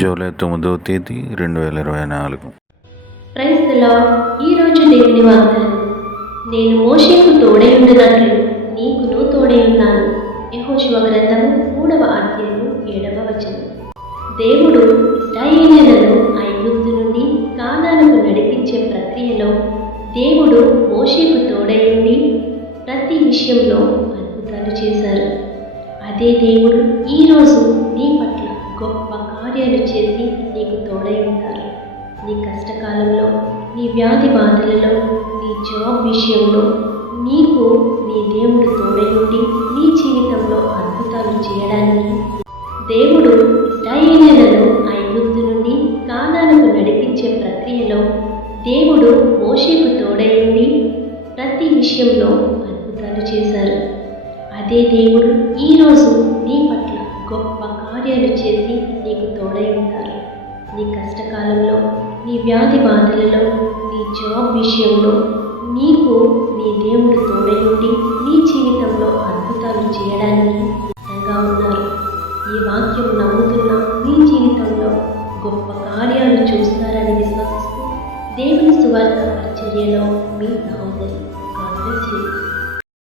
July తొమ్మిదో తేదీ రెండు వేల ఇరవై నాలుగు. ప్రైజ్ ఈరోజు దేవుని వాగ్దానం. నేను మోషేకు తోడై ఉన్నట్లు నీకును తోడై ఉన్నాను. యెహోషువ గ్రంథము మూడవ అధ్యాయము ఏడవ వచనం. దేవుడు ఇస్రాయేలీలను ఐగుప్తు నుండి కానాలకు నడిపించే ప్రక్రియలో దేవుడు మోషేకు తోడై ఉండి ప్రతి విషయంలో అద్భుతాలు చేశారు. అదే దేవుడు ఈరోజు నీ పట్ల కార్యాలు చేసి నీకు తోడై ఉంటారు. నీ కష్టకాలంలో నీ వ్యాధి బాధలలో నీ జాబ్ విషయంలో నీకు నీ దేవుడు తోడై ఉండి నీ జీవితంలో అద్భుతాలు చేయడానికి దేవుడు ఇస్రాయేలీలను ఐగుప్తు నుండి కానాలకు నడిపించే ప్రక్రియలో దేవుడు మోషకు తోడై ఉండి ప్రతి విషయంలో అద్భుతాలు చేశారు. అదే దేవుడు ఈరోజు నీ పట్ల గొప్ప కార్యాలు చేసి నీ కష్టకాలంలో నీ వ్యాధి బాధలలో నీ జాబ్ విషయంలో నీకు నీ దేవుడు తోడై ఉండి నీ జీవితంలో అద్భుతాలు చేయడానికి సిద్ధంగా ఉన్నారు. ఈ వాక్యం నమ్ముతున్న మీ జీవితంలో గొప్ప కార్యాలు చూస్తారని విశ్వసిస్తూ దేవుని సువార్త పరిచర్యలో మీ సహోదరి గాడ్